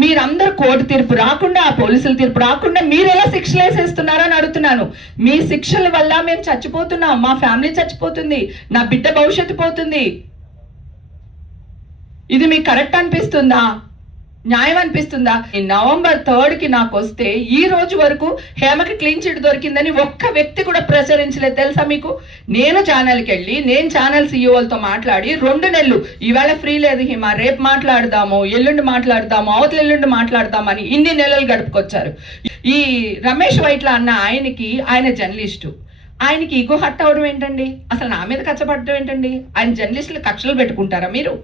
మీరందరూ కోర్టు తీర్పు రాకుండా, ఆ పోలీసుల తీర్పు రాకుండా మీరు ఎలా శిక్షలు వేసేస్తున్నారో అని అడుగుతున్నాను. మీ శిక్షల వల్ల మేము చచ్చిపోతున్నాం, మా ఫ్యామిలీ చచ్చిపోతుంది, నా బిడ్డ భవిష్యత్తు పోతుంది. ఇది మీకు కరెక్ట్ అనిపిస్తుందా? న్యాయం అనిపిస్తుందా? నవంబర్ 3కి నాకు వస్తే ఈ రోజు వరకు హేమకి క్లీన్ చిట్ దొరికిందని ఒక్క వ్యక్తి కూడా ప్రచురించలేదు తెలుసా మీకు? నేను ఛానల్కి వెళ్ళి, నేను ఛానల్ సీఈఓలతో మాట్లాడి 2 నెలలు, ఈవేళ ఫ్రీ లేదు హిమ, రేపు మాట్లాడదాము, ఎల్లుండి మాట్లాడదాము, అవతల ఎల్లుండి మాట్లాడదామని ఇన్ని నెలలు గడుపుకొచ్చారు. ఈ రమేష్ వైట్ల అన్న ఆయన జర్నలిస్టు, ఆయనకి ఈగో హట్ అవడం ఏంటండి? అసలు నా మీద కచ్చబడడం ఏంటండి? ఆయన జర్నలిస్టులు కక్షలు పెట్టుకుంటారా మీరు?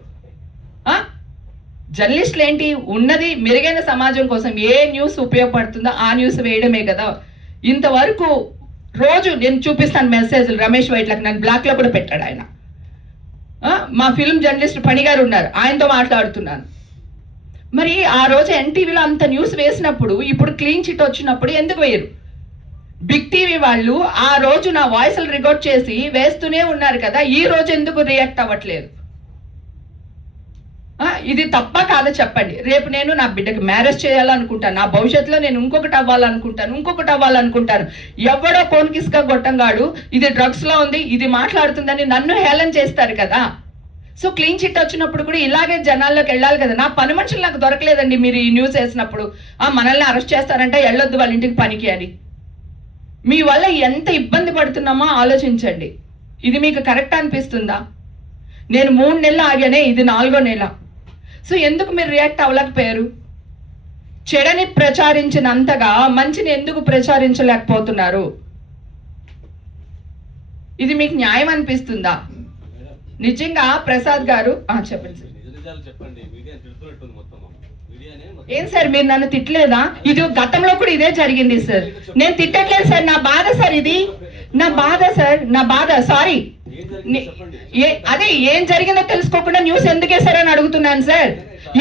జర్నలిస్టులు ఏంటి, ఉన్నది మెరుగైన సమాజం కోసం ఏ న్యూస్ ఉపయోగపడుతుందో ఆ న్యూస్ వేయడమే కదా. ఇంతవరకు రోజు నేను చూపిస్తాను మెసేజ్లు రమేష్ వైట్లకు, నన్ను బ్లాక్లో కూడా పెట్టాడు ఆయన. మా ఫిల్మ్ జర్నలిస్ట్ పని గారు ఉన్నారు, ఆయనతో మాట్లాడుతున్నాను. మరి ఆ రోజు ఎన్టీవీలో అంత న్యూస్ వేసినప్పుడు, ఇప్పుడు క్లీన్ చిట్ వచ్చినప్పుడు ఎందుకు వేయరు? బిగ్ టీవీ వాళ్ళు ఆ రోజు నా వాయిస్లు రికార్డ్ చేసి వేస్తూనే ఉన్నారు కదా, ఈ రోజు ఎందుకు రియాక్ట్ అవ్వట్లేదు? ఇది తప్ప కాదా చెప్పండి. రేపు నేను నా బిడ్డకి మ్యారేజ్ చేయాలనుకుంటాను, నా భవిష్యత్తులో నేను ఇంకొకటి అవ్వాలనుకుంటాను. ఎవడో కోన్కిస్గా గొట్టంగాడు ఇది డ్రగ్స్లో ఉంది, ఇది మాట్లాడుతుందని నన్ను హేళన చేస్తారు కదా. సో క్లీన్ చిట్ వచ్చినప్పుడు కూడా ఇలాగే జనాల్లోకి వెళ్ళాలి కదా. నా పని మనుషులు నాకు దొరకలేదండి. మీరు ఈ న్యూస్ వేసినప్పుడు మనల్ని అరెస్ట్ చేస్తారంటే వెళ్ళొద్దు వాళ్ళ ఇంటికి పనికి అని. మీ వల్ల ఎంత ఇబ్బంది పడుతున్నామో ఆలోచించండి. ఇది మీకు కరెక్ట్ అనిపిస్తుందా? నేను 3 నెలలు ఆగానే, ఇది 4వ నెల. సో ఎందుకు మీరు రియాక్ట్ అవ్వలేకపోయారు? చెడని ప్రచారించినంతగా మంచిని ఎందుకు ప్రచారించలేకపోతున్నారు? ఇది మీకు న్యాయం అనిపిస్తుందా? నిజంగా ప్రసాద్ గారు చెప్పండి సార్. ఏం సార్ మీరు నన్ను తిట్టలేదా? ఇది గతంలో కూడా ఇదే జరిగింది సార్. నేను తిట్టట్లేదు సార్, నా బాధ సార్, ఇది నా బాధ సారీ. అదే ఏం జరిగిందో తెలుసుకోకుండా న్యూస్ ఎందుకు వేసారని అడుగుతున్నాను సార్.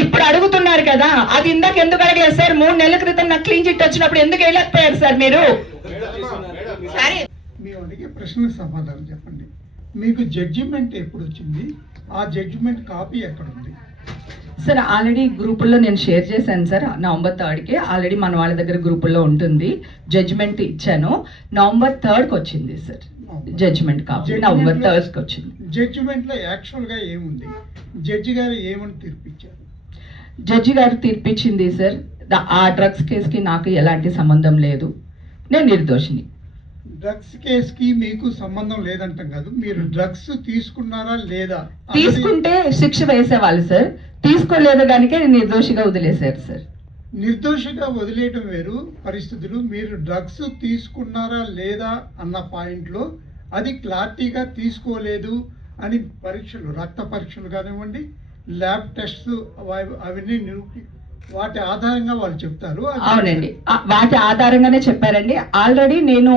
ఇప్పుడు అడుగుతున్నారు కదా, అది ఇందాక ఎందుకు అడగలేదు సార్? 3 నెలల క్రితం నాకు క్లీన్ చిట్ వచ్చినప్పుడు ఎందుకు వెళ్ళకపోయారు సార్ మీరు? సరే, మేము అడిగే ప్రశ్నకు సమాధానం చెప్పండి. మీకు జడ్జిమెంట్ ఎప్పుడు వచ్చింది? ఆ జడ్జిమెంట్ కాపీ ఎక్కడ ఉంది సార్? ఆల్రెడీ గ్రూపుల్లో నేను షేర్ చేశాను సార్. నవంబర్ 3కి ఆల్రెడీ మన వాళ్ళ దగ్గర గ్రూపుల్లో ఉంటుంది. జడ్జిమెంట్ ఇచ్చాను. నవంబర్ 3కి వచ్చింది సార్ జడ్జిమెంట్ కాపీ. నవంబర్ 3కి వచ్చింది. జడ్జిమెంట్లో యాక్చువల్గా ఏముంది? జడ్జి గారు ఏమని తీర్పిచ్చారు? జడ్జి గారు తీర్పిచ్చింది సార్, ఆ డ్రగ్స్ కేసుకి నాకు ఎలాంటి సంబంధం లేదు, నేను నిర్దోషిని. డ్రగ్స్ కేసుకి మీకు సంబంధం లేదంటాం కాదు, మీరు డ్రగ్స్ తీసుకున్నారా లేదా? తీసుకుంటే శిక్ష వేసేవాళ్ళు సార్, తీసుకోలేదు కనుక నిర్దోషిగా వదిలేశారు సార్. నిర్దోషిగా వదిలేయటం వేరు పరిస్థితులు. మీరు డ్రగ్స్ తీసుకున్నారా లేదా అన్న పాయింట్లో అది క్లారిటీగా తీసుకోలేదు అని పరీక్షలు, రక్త పరీక్షలు కానివ్వండి, ల్యాబ్ టెస్ట్ అవన్నీ వాటి ఆధారంగా వాళ్ళు చెప్తారు. అవునండి, వాటి ఆధారంగానే చెప్పారండి. ఆల్రెడీ నేను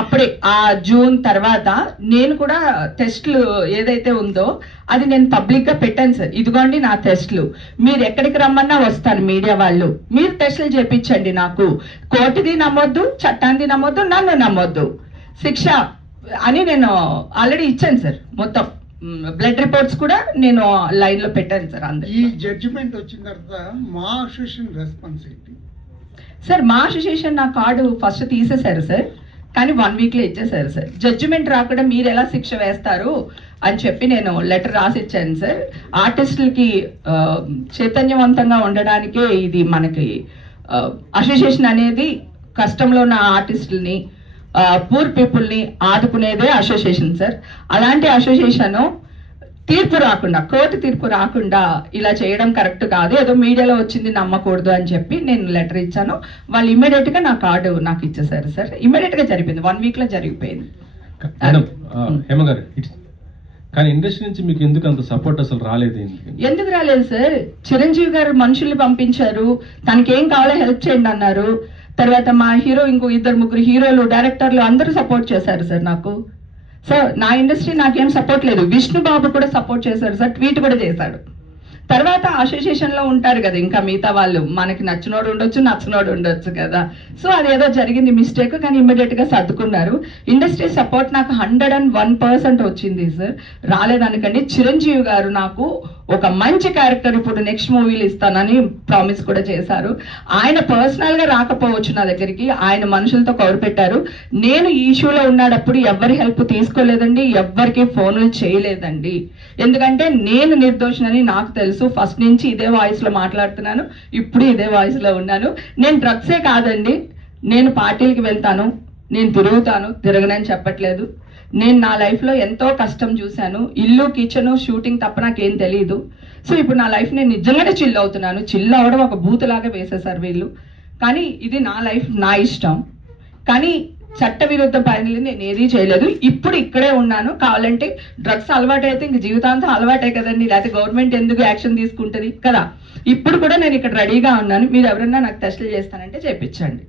అప్పుడే ఆ జూన్ తర్వాత నేను కూడా టెస్ట్లు ఏదైతే ఉందో అది నేను పబ్లిక్గా పెట్టాను సార్. ఇదిగోండి నా టెస్ట్లు, మీరు ఎక్కడికి రమ్మన్నా వస్తాను, మీడియా వాళ్ళు మీరు టెస్టులు చేయించండి, నాకు కోర్టుది నమ్మొద్దు, చట్టాన్ని నమ్మొద్దు, నన్ను నమ్మొద్దు, శిక్ష అని నేను ఆల్రెడీ ఇచ్చాను సార్. మొత్తం బ్లడ్ రిపోర్ట్స్ కూడా నేను లైన్లో పెట్టాను సార్. అందరూ ఈ జడ్జిమెంట్ వచ్చిన తర్వాత మా అసోసియేషన్ రెస్పాన్స్ ఏంటి సార్? మా అసోసియేషన్ నా కార్డు ఫస్ట్ తీసేశారు సార్, కానీ 1 వీక్లో ఇచ్చేసారు సార్. జడ్జిమెంట్ రాకుండా మీరు ఎలా శిక్ష వేస్తారు అని చెప్పి నేను లెటర్ రాసి ఇచ్చాను సార్. ఆర్టిస్టులకి చైతన్యవంతంగా ఉండడానికే ఇది మనకి అసోసియేషన్ అనేది, కష్టంలో ఉన్న ఆర్టిస్టులని, పూర్ పీపుల్ని ఆదుకునేదే అసోసియేషన్ సార్. అలాంటి అసోసియేషన్ తీర్పు రాకుండా, కోర్టు తీర్పు రాకుండా ఇలా చేయడం కరెక్ట్ కాదు, ఏదో మీడియాలో వచ్చింది నమ్మకూడదు అని చెప్పి నేను లెటర్ ఇచ్చాను. వాళ్ళు ఇమ్మీడియట్గా నా కార్డు నాకు ఇచ్చేసారు సార్. ఇమ్మీడియట్గా జరిపింది, 1 వీక్లో జరిగిపోయింది. కానీ ఇండస్ట్రీ నుంచి మీకు ఎందుకు అంత సపోర్ట్ అసలు రాలేదు? ఎందుకు రాలేదు సార్? చిరంజీవి గారు మనుషుల్ని పంపించారు, తనకేం కావాలో హెల్ప్ చేయండి అన్నారు. తర్వాత మా హీరో, ఇంకో 2-3 హీరోలు, డైరెక్టర్లు అందరూ సపోర్ట్ చేశారు సార్ నాకు. సో నా ఇండస్ట్రీ నాకేం సపోర్ట్ లేదు. విష్ణు బాబు కూడా సపోర్ట్ చేశారు సార్, ట్వీట్ కూడా చేశాడు. తర్వాత అసోసియేషన్ లో ఉంటారు కదా ఇంకా మిగతా వాళ్ళు, మనకి నచ్చినోడు ఉండొచ్చు నచ్చనోడు ఉండొచ్చు కదా. సో అదేదో జరిగింది మిస్టేక్, కానీ ఇమ్మీడియట్ గా సర్దుకున్నారు. ఇండస్ట్రీ సపోర్ట్ నాకు 101% వచ్చింది సార్, రాలేదనుకండి. చిరంజీవి గారు నాకు ఒక మంచి క్యారెక్టర్ ఇప్పుడు నెక్స్ట్ మూవీలు ఇస్తానని ప్రామిస్ కూడా చేశారు. ఆయన పర్సనల్ గా రాకపోవచ్చు నా దగ్గరికి, ఆయన మనుషులతో కవర్ పెట్టారు. నేను ఈ ఇష్యూలో ఉన్నప్పుడు ఎవరి హెల్ప్ తీసుకోలేదండి, ఎవ్వరికి ఫోన్లు చేయలేదండి. ఎందుకంటే నేను నిర్దోషినని నాకు తెలుసు. ఫస్ట్ నుంచి ఇదే వాయిస్ లో మాట్లాడుతున్నాను, ఇప్పుడు ఇదే వాయిస్ లో ఉన్నాను. నేను డ్రగ్సే కాదండి, నేను పార్టీలకి వెళ్తాను, నేను తిరుగుతాను, తిరగనని చెప్పట్లేదు. నేను నా లైఫ్లో ఎంతో కష్టం చూశాను. ఇల్లు కిచెను షూటింగ్ తప్ప నాకేం తెలియదు. సో ఇప్పుడు నా లైఫ్ నేను నిజంగానే చిల్ అవుతున్నాను. చిల్ అవ్వడం ఒక బూతులాగా వేసేసారు వీళ్ళు. కానీ ఇది నా లైఫ్, నా ఇష్టం. కానీ చట్ట విరుద్ధ పనులు నేను ఏదీ చేయలేదు. ఇప్పుడు ఇక్కడే ఉన్నాను. కావాలంటే డ్రగ్స్ అలవాటు అయితే ఇంక జీవితాంతం అలవాటే కదండి, లేకపోతే గవర్నమెంట్ ఎందుకు యాక్షన్ తీసుకుంటుంది కదా. ఇప్పుడు కూడా నేను ఇక్కడ రెడీగా ఉన్నాను. మీరు ఎవరన్నా నాకు టెస్టులు చేస్తానంటే చేయించండి.